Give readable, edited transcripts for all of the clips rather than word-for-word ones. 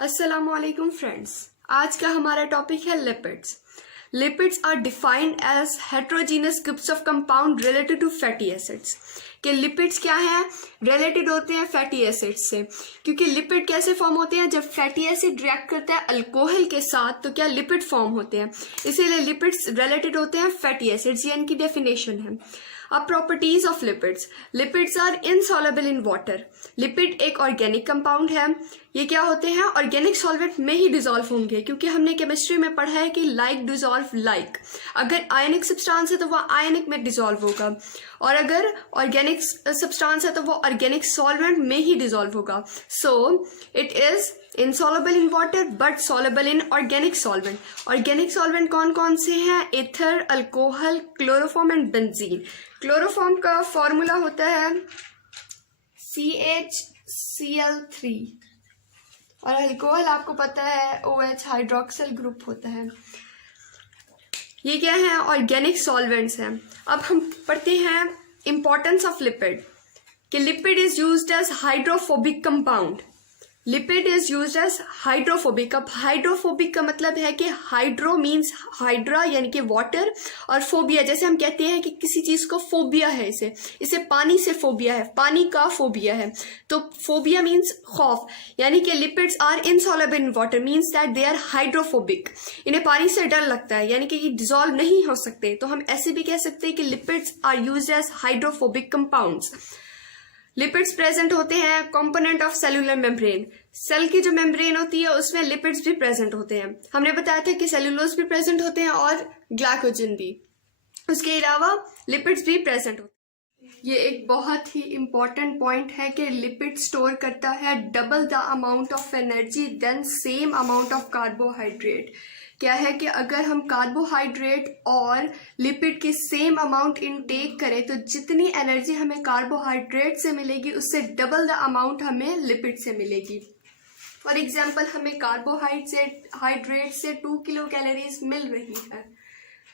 अस्सलामुअलैकुम फ्रेंड्स, आज का हमारा टॉपिक है lipids. Lipids are defined as heterogeneous groups of compound related to fatty acids. कि लिपिड्स क्या है, रिलेटेड होते हैं फैटी एसिड्स से। क्योंकि लिपिड कैसे फॉर्म होते हैं, जब फैटी एसिड रिएक्ट करता है अल्कोहल के साथ तो क्या लिपिड फॉर्म होते हैं, इसीलिए लिपिड्स रिलेटेड होते हैं फैटी एसिड्स। ये इनकी डेफिनेशन है। अब properties of lipids. Lipids are insoluble in water. Lipid एक ऑर्गेनिक कंपाउंड है। ये क्या होते हैं, ऑर्गेनिक सॉल्वेंट में ही डिसॉल्व होंगे, क्योंकि हमने केमिस्ट्री में पढ़ा है कि लाइक डिसॉल्व लाइक। अगर आयनिक सब्सटेंस है तो वह आयनिक में डिसॉल्व होगा, और अगर ऑर्गेनिक सब्सटेंस है तो वो ऑर्गेनिक सॉल्वेंट में ही डिसॉल्व होगा। So it is insoluble in water but soluble in organic solvent. Organic solvent कौन कौन से हैं, ether, alcohol, chloroform and benzene. Chloroform का फॉर्मूला होता है CHCl3 और अल्कोहल आपको पता है OH हाइड्रोक्सिल ग्रुप होता है। ये क्या है, ऑर्गेनिक सॉल्वेंट्स हैं। अब हम पढ़ते हैं इंपॉर्टेंस ऑफ लिपिड। कि lipid is used as hydrophobic compound. Lipid is used as hydrophobic. अब हाइड्रोफोबिक का मतलब है कि हाइड्रो मीन्स हाइड्रा यानी कि वाटर, और फोबिया जैसे हम कहते हैं कि किसी चीज को फोबिया है, इसे पानी से फोबिया है, पानी का फोबिया है। तो फोबिया मीन्स खौफ। यानी कि lipids are insoluble in water means that they are hydrophobic. इन्हें पानी से डर लगता है, यानी कि ये डिसॉल्व नहीं हो सकते। तो हम ऐसे भी कह सकते हैं कि lipids are used as hydrophobic compounds. Lipids present होते हैं component of cellular membrane. Cell की जो मेम्ब्रेन होती है उसमें लिपिड्स भी प्रेजेंट होते हैं। हमने बताया था कि सेलुलोज भी प्रेजेंट होते हैं और ग्लाइकोजन भी। उसके अलावा लिपिड्स भी प्रेजेंट होते हैं। ये एक बहुत ही इंपॉर्टेंट पॉइंट है कि लिपिड स्टोर करता है double the amount of energy than same amount of carbohydrate. क्या है कि अगर हम कार्बोहाइड्रेट और लिपिड की सेम अमाउंट इनटेक करें तो जितनी एनर्जी हमें कार्बोहाइड्रेट से मिलेगी उससे डबल द अमाउंट हमें लिपिड से मिलेगी। फॉर एग्जाम्पल, हमें कार्बोहाइड्रेट से 2 किलो कैलोरीज मिल रही है,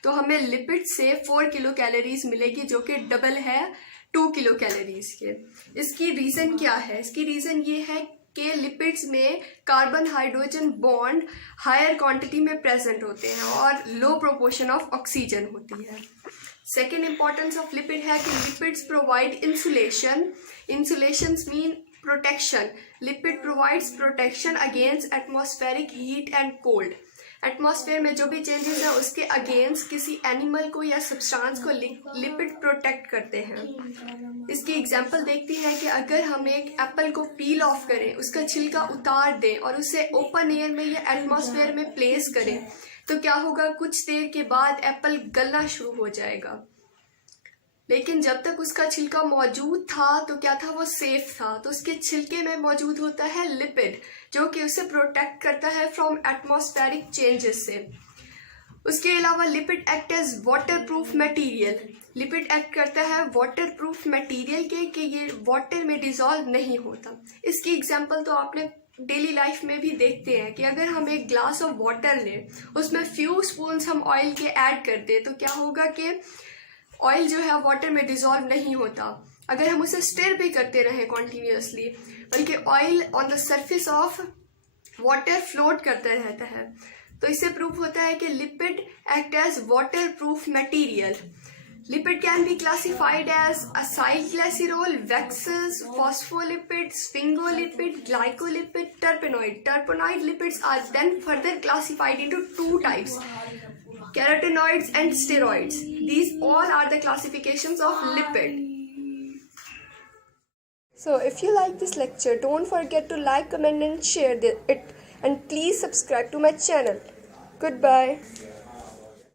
तो हमें लिपिड से 4 किलो कैलोरीज मिलेगी, जो कि डबल है 2 किलो कैलोरीज के। इसकी रीजन क्या है, इसकी रीजन ये है कि लिपिड्स में carbon hydrogen bond higher quantity में प्रेजेंट होते हैं और लो प्रोपोर्शन ऑफ ऑक्सीजन होती है। सेकेंड इंपॉर्टेंस ऑफ लिपिड है कि lipids provide insulation. Insulation mean protection. Lipid provides protection against atmospheric heat and cold. Atmosphere में जो भी चेंजेस है उसके अगेंस्ट किसी एनिमल को या सब्सटेंस को लिपिड प्रोटेक्ट करते हैं। इसकी एग्जांपल देखते हैं कि अगर हम एक एप्पल को पील ऑफ करें, उसका छिलका उतार दें और उसे ओपन एयर में या एटमॉस्फेयर में प्लेस करें तो क्या होगा, कुछ देर के बाद एप्पल गलना शुरू हो जाएगा। लेकिन जब तक उसका छिलका मौजूद था तो क्या था, वो सेफ था। तो उसके छिलके में मौजूद होता है लिपिड, जो कि उसे प्रोटेक्ट करता है फ्रॉम एटमॉस्फेरिक चेंजेस से। उसके अलावा lipid act as waterproof material. Lipid act करता है वाटर प्रूफ मटीरियल के, कि ये वाटर में डिसॉल्व नहीं होता। इसकी एग्जांपल तो आपने डेली लाइफ में भी देखते हैं कि अगर हम एक ग्लास ऑफ वाटर लें, उसमें फ्यू स्पून्स हम ऑयल के ऐड कर दें तो क्या होगा कि ऑयल जो है वाटर में डिसॉल्व नहीं होता। अगर हम उसे स्टिर भी करते रहें कॉन्टिन्यूसली, बल्कि oil on the surface of water float करता रहता है। तो इससे प्रूफ होता है कि lipid act as waterproof material. Lipid can be classified as acyl glycerol, waxes, phospholipid, sphingolipid, glycolipid, terpenoid. Terpenoid lipids are then further classified into 2 types, carotenoids and steroids. These all are the classifications of lipid. So if you like this lecture, don't forget to like, comment and share it, and please subscribe to my channel. Goodbye.